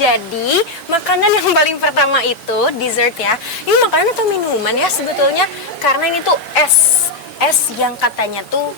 Jadi makanan yang paling pertama itu dessert ya. Ini makanan atau minuman ya sebetulnya, karena ini tuh es yang katanya tuh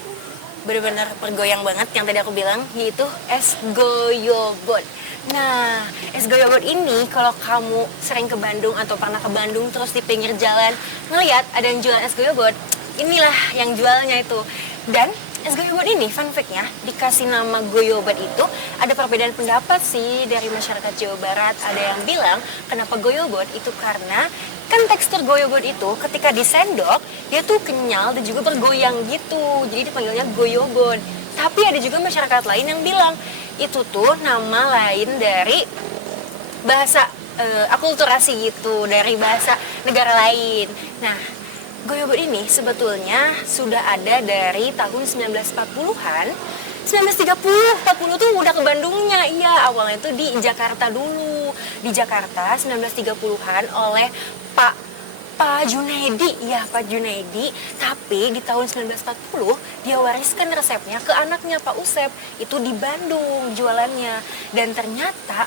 bener-bener bergoyang banget yang tadi aku bilang, yaitu es goyobot. Nah, es goyobot ini kalau kamu sering ke Bandung atau pernah ke Bandung terus di pinggir jalan ngeliat ada yang jualan es goyobot, inilah yang jualnya itu. Dan es goyobot ini, fun fact-nya, dikasih nama goyobot itu ada perbedaan pendapat sih dari masyarakat Jawa Barat. Ada yang bilang kenapa goyobot itu karena kan tekstur goyobot itu ketika disendok dia tuh kenyal dan juga bergoyang gitu, jadi dipanggilnya goyobot. Tapi ada juga masyarakat lain yang bilang itu tuh nama lain dari bahasa akulturasi gitu, dari bahasa negara lain. Nah, goyobot ini sebetulnya sudah ada dari tahun 1940-an. 1930, 40 tuh udah ke Bandungnya. Iya, awalnya itu di Jakarta dulu. Di Jakarta 1930-an oleh Pak Junaidi. Iya, Pak Junaidi. Tapi di tahun 1940 dia wariskan resepnya ke anaknya Pak Usep. Itu di Bandung jualannya. Dan ternyata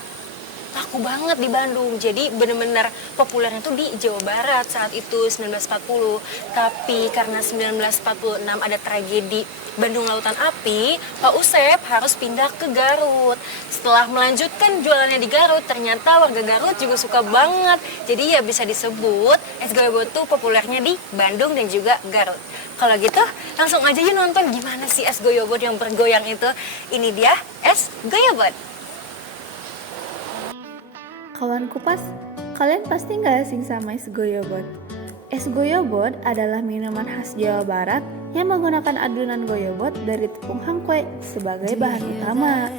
laku banget di Bandung. Jadi bener-bener populernya tuh di Jawa Barat saat itu 1940. Tapi karena 1946 ada tragedi Bandung Lautan Api, Pak Usep harus pindah ke Garut. Setelah melanjutkan jualannya di Garut, ternyata warga Garut juga suka banget. Jadi ya bisa disebut es goyobot tuh populernya di Bandung dan juga Garut. Kalau gitu langsung aja yuk nonton gimana sih es goyobot yang bergoyang itu. Ini dia es goyobot. Kawan kupas, kalian pasti nggak asing sama es goyobot. Es goyobot adalah minuman khas Jawa Barat yang menggunakan adonan goyobot dari tepung hangkwe sebagai bahan utama.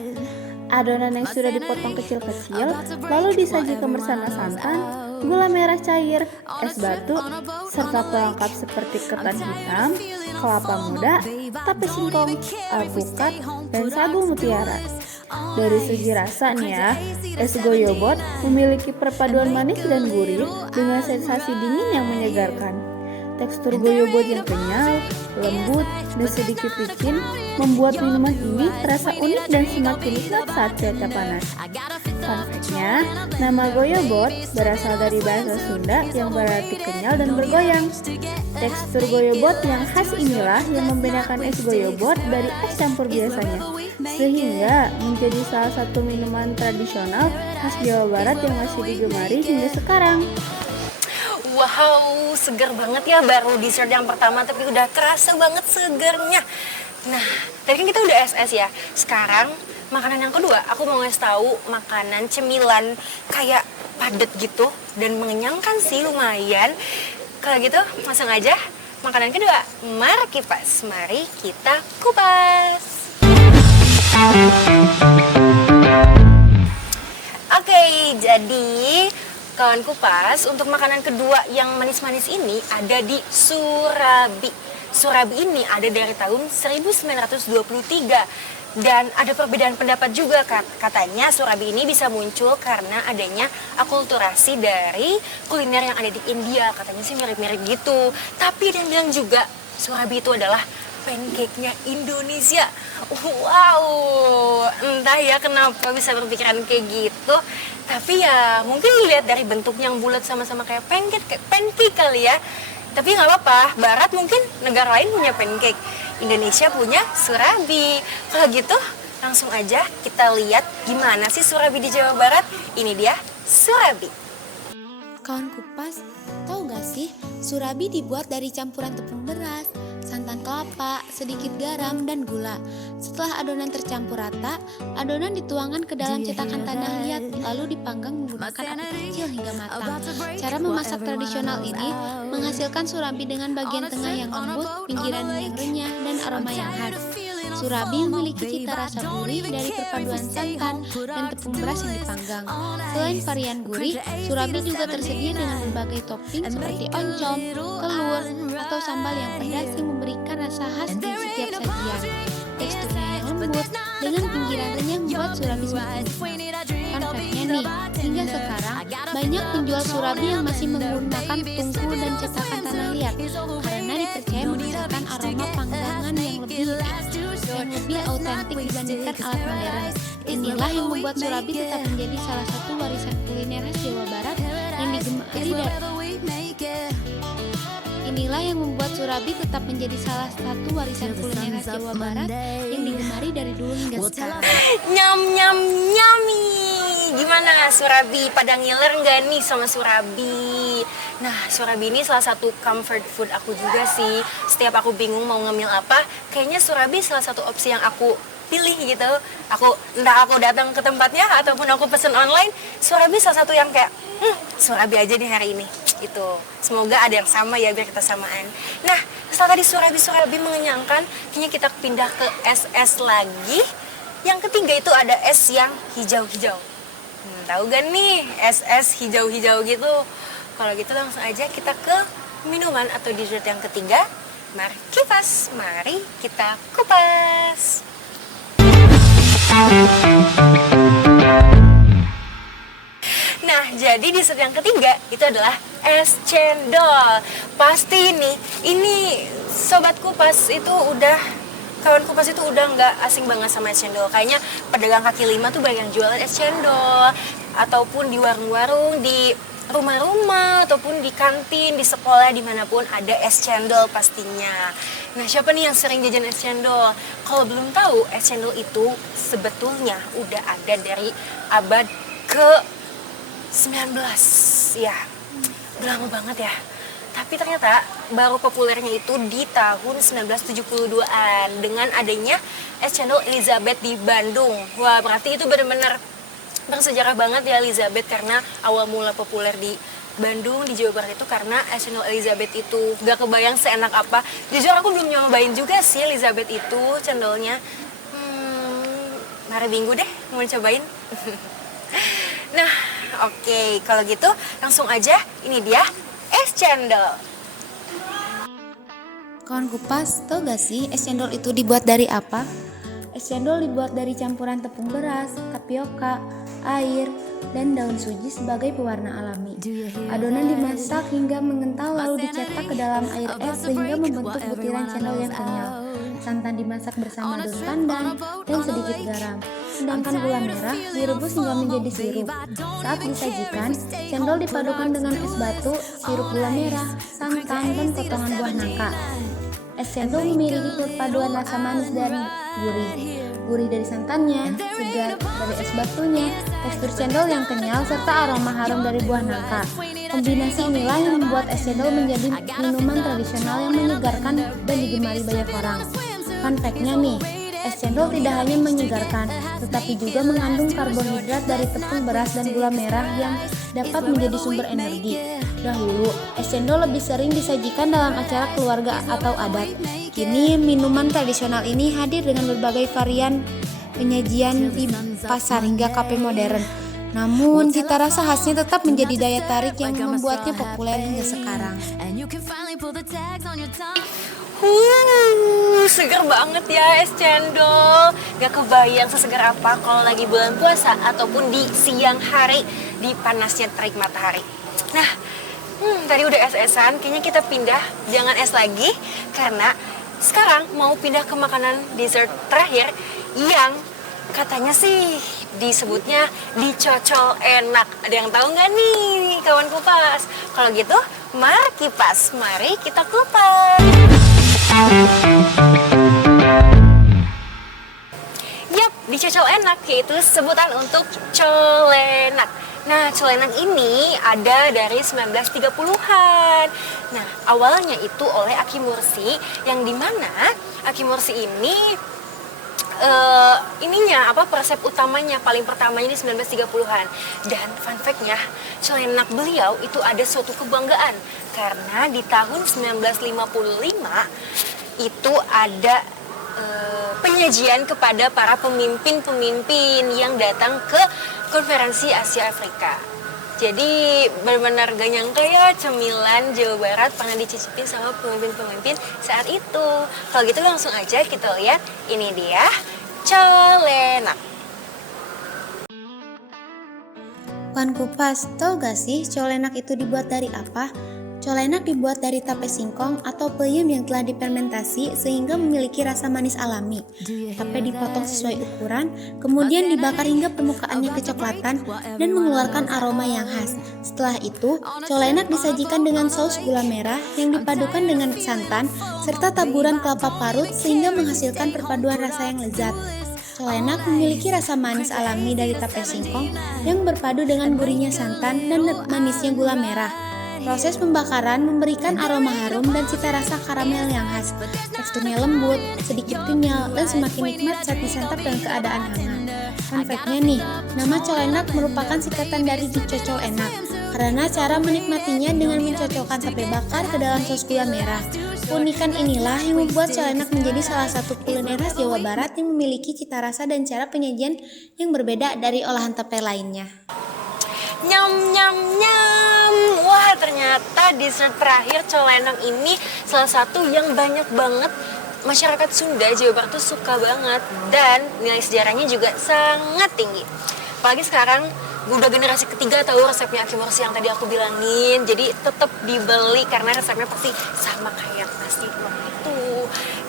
Adonan yang sudah dipotong kecil-kecil lalu disajikan bersama santan, gula merah cair, es batu, serta pelengkap seperti ketan hitam, kelapa muda, tape singkong, alpukat, dan sagu mutiara. Dari segi rasa nih ya, es goyobot memiliki perpaduan manis dan gurih dengan sensasi dingin yang menyegarkan. Tekstur goyobot yang kenyal, lembut, dan sedikit licin membuat minuman ini terasa unik dan semakin nikmat saat cuaca panas. Fun fact-nya, nama goyobot berasal dari bahasa Sunda yang berarti kenyal dan bergoyang. Tekstur goyobot yang khas inilah yang membedakan es goyobot dari es campur biasanya, sehingga menjadi salah satu minuman tradisional khas Jawa Barat yang masih digemari hingga sekarang. Wow, segar banget ya, baru dessert yang pertama tapi udah kerasa banget segernya. Nah, tadi kan kita udah es ya. Sekarang makanan yang kedua, aku mau ngasih tahu makanan cemilan kayak padat gitu dan mengenyangkan sih lumayan. Kalau gitu langsung aja makanan kedua, mari kipas, mari kita kupas. Oke, jadi kawan kupas, untuk makanan kedua yang manis-manis ini ada di Surabi. Surabi ini ada dari tahun 1923. Dan ada perbedaan pendapat juga, katanya Surabi ini bisa muncul karena adanya akulturasi dari kuliner yang ada di India. Katanya sih mirip-mirip gitu. Tapi dan bilang juga Surabi itu adalah pancake-nya Indonesia. Wow, entah ya kenapa bisa berpikiran kayak gitu. Tapi ya mungkin dilihat dari bentuknya yang bulat sama-sama kayak pancake kali ya. Tapi nggak apa-apa, Barat mungkin negara lain punya pancake, Indonesia punya Surabi. Kalau gitu langsung aja kita lihat gimana sih Surabi di Jawa Barat. Ini dia Surabi. Kawan kupas, tahu gak sih Surabi dibuat dari campuran tepung beras, santan kelapa, sedikit garam, dan gula. Setelah adonan tercampur rata, adonan dituangkan ke dalam cetakan tanah liat, lalu dipanggang menggunakan api kecil hingga matang. Cara memasak tradisional ini menghasilkan Surabi dengan bagian tengah yang lembut, pinggiran yang renyah, dan aroma yang khas. Surabi memiliki cita rasa gurih dari perpaduan santan dan tepung beras yang dipanggang. Selain varian gurih, Surabi juga tersedia dengan berbagai topping seperti oncom, telur, atau sambal yang pedas yang memberikan rasa khas dan setiap sajian. Teksturnya yang lembut dengan pinggiran renyah membuat surabi semakin nikmat. Fun fact-nya nih, hingga sekarang banyak penjual surabi yang masih menggunakan tungku dan cetakan tanah liat karena dipercaya menghasilkan aroma panggangan yang lebih autentik dibandingkan alat modern. Inilah yang membuat surabi tetap menjadi salah satu warisan kuliner khas Jawa Barat yang digemari dari dulu hingga sekarang. Nyam nyam nyami. Gimana surabi? Pada ngiler nggak nih sama surabi? Nah, surabi ini salah satu comfort food aku juga sih. Setiap aku bingung mau ngemil apa, kayaknya surabi salah satu opsi yang aku pilih gitu. Entah aku datang ke tempatnya ataupun aku pesen online, surabi salah satu yang kayak surabi aja nih hari ini. Itu. Semoga ada yang sama ya biar kita samaan. Nah, setelah tadi surabi mengenyangkan, kayaknya kita pindah ke es lagi. Yang ketiga itu ada es yang hijau-hijau. Tahu gak nih es hijau-hijau gitu? Kalau gitu langsung aja kita ke minuman atau dessert yang ketiga. Mari kipas, mari kita kupas. Nah, jadi dessert yang ketiga itu adalah es cendol. Pasti ini sobat kupas itu kawan kupas itu udah nggak asing banget sama es cendol. Kayaknya pedagang kaki lima tuh banyak yang jualan es cendol, ataupun di warung-warung, di rumah-rumah, ataupun di kantin, di sekolah, dimanapun ada es cendol pastinya. Nah, siapa nih yang sering jajan es cendol? Kalau belum tahu, es cendol itu sebetulnya udah ada dari abad ke-19. Ya, udah lama banget ya. Tapi ternyata baru populernya itu di tahun 1972-an dengan adanya es cendol Elizabeth di Bandung. Wah, berarti itu benar-benar bersejarah banget ya Elizabeth, karena awal mula populer di Bandung, di Jawa Barat itu karena es cendol Elizabeth itu. Gak kebayang seenak apa. Jujur aku belum nyobain juga sih Elizabeth itu cendolnya. Hari Minggu deh mau cobain. Nah, oke, kalau gitu langsung aja ini dia es cendol. Kawan kupas, tau gak sih es cendol itu dibuat dari apa? Es cendol dibuat dari campuran tepung beras, tapioka, air, dan daun suji sebagai pewarna alami. Adonan dimasak hingga mengental lalu dicetak ke dalam air es sehingga membentuk butiran cendol yang kenyal. Santan dimasak bersama daun pandan dan sedikit garam. Sedangkan gula merah direbus hingga menjadi sirup. Saat disajikan, cendol dipadukan dengan es batu, sirup gula merah, santan, dan potongan buah nangka. Es cendol memiliki perpaduan rasa manis dan gurih. Gurih dari santannya, segar dari es batunya, tekstur cendol yang kenyal, serta aroma harum dari buah nangka. Kombinasi inilah yang membuat es cendol menjadi minuman tradisional yang menyegarkan dan digemari banyak orang. Fun fact-nya nih, es cendol tidak hanya menyegarkan, tetapi juga mengandung karbohidrat dari tepung beras dan gula merah yang dapat menjadi sumber energi. Dahulu, es cendol lebih sering disajikan dalam acara keluarga atau adat. Kini, minuman tradisional ini hadir dengan berbagai varian penyajian di pasar hingga kafe modern. Namun, cita rasa khasnya tetap menjadi daya tarik yang membuatnya populer hingga sekarang. Seger banget ya es cendol. Gak kebayang sesegar apa kalau lagi bulan puasa ataupun di siang hari di panasnya terik matahari. Nah, tadi udah es-esan, kayaknya kita pindah, jangan es lagi, karena sekarang mau pindah ke makanan dessert terakhir yang katanya sih disebutnya dicocol enak. Ada yang tahu nggak nih kawan kupas? Kalau gitu, mari kipas, mari kita kupas. Yap, dicocol enak yaitu sebutan untuk colenak. Nah, colenak ini ada dari 1930-an. Nah, awalnya itu oleh Aki Mursi, yang dimana Aki Mursi ini resep utamanya paling pertamanya di 1930-an. Dan fun fact-nya, colenak beliau itu ada suatu kebanggaan karena di tahun 1955 itu ada penyajian kepada para pemimpin-pemimpin yang datang ke konferensi Asia Afrika. Jadi benar-benar gak nyangka ya cemilan Jawa Barat pernah dicicipin sama pemimpin-pemimpin saat itu. Kalau gitu langsung aja kita lihat, ini dia colenak. Kawan Kupas, tahu gak sih colenak itu dibuat dari apa? Colenak dibuat dari tape singkong atau peyem yang telah difermentasi sehingga memiliki rasa manis alami. Tape dipotong sesuai ukuran, kemudian dibakar hingga permukaannya kecoklatan dan mengeluarkan aroma yang khas. Setelah itu, colenak disajikan dengan saus gula merah yang dipadukan dengan santan serta taburan kelapa parut sehingga menghasilkan perpaduan rasa yang lezat. Colenak memiliki rasa manis alami dari tape singkong yang berpadu dengan gurihnya santan dan manisnya gula merah. Proses pembakaran memberikan aroma harum dan cita rasa karamel yang khas. Teksturnya lembut, sedikit kenyal, dan semakin nikmat saat disantap dalam keadaan hangat. Fun fact-nya nih, nama colenak merupakan singkatan dari dicocol enak, karena cara menikmatinya dengan mencocokkan tape bakar ke dalam saus gula merah. Keunikan inilah yang membuat colenak menjadi salah satu kuliner khas Jawa Barat yang memiliki cita rasa dan cara penyajian yang berbeda dari olahan tape lainnya. Nyam nyam nyam. Wah, ternyata dessert terakhir colenak ini salah satu yang banyak banget masyarakat Sunda Jawa Barat tuh suka banget, dan nilai sejarahnya juga sangat tinggi. Apalagi sekarang udah generasi ketiga tahu resepnya Aki Morsi yang tadi aku bilangin, jadi tetap dibeli karena resepnya pasti sama kayak nasi tuang itu.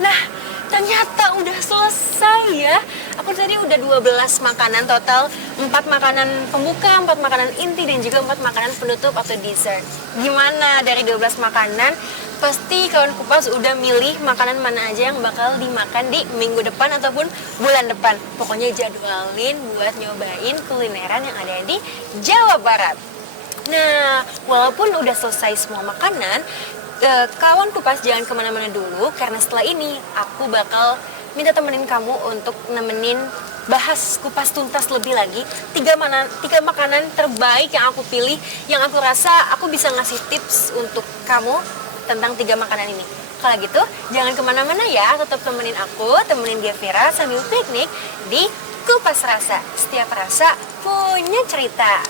Nah, ternyata udah selesai ya. Aku tadi udah 12 makanan total, 4 makanan pembuka, 4 makanan inti, dan juga 4 makanan penutup atau dessert. Gimana dari 12 makanan? Pasti kawan Kupas udah milih makanan mana aja yang bakal dimakan di minggu depan ataupun bulan depan. Pokoknya jadwalin buat nyobain kulineran yang ada di Jawa Barat. Nah, walaupun udah selesai semua makanan, kawan Kupas jangan kemana-mana dulu, karena setelah ini aku bakal minta temenin kamu untuk nemenin bahas kupas tuntas lebih lagi 3 makanan terbaik yang aku pilih, yang aku rasa aku bisa ngasih tips untuk kamu tentang 3 makanan ini. Kalau gitu jangan kemana-mana ya, tetap temenin aku, temenin Gevira sambil piknik di Kupas Rasa. Setiap rasa punya cerita.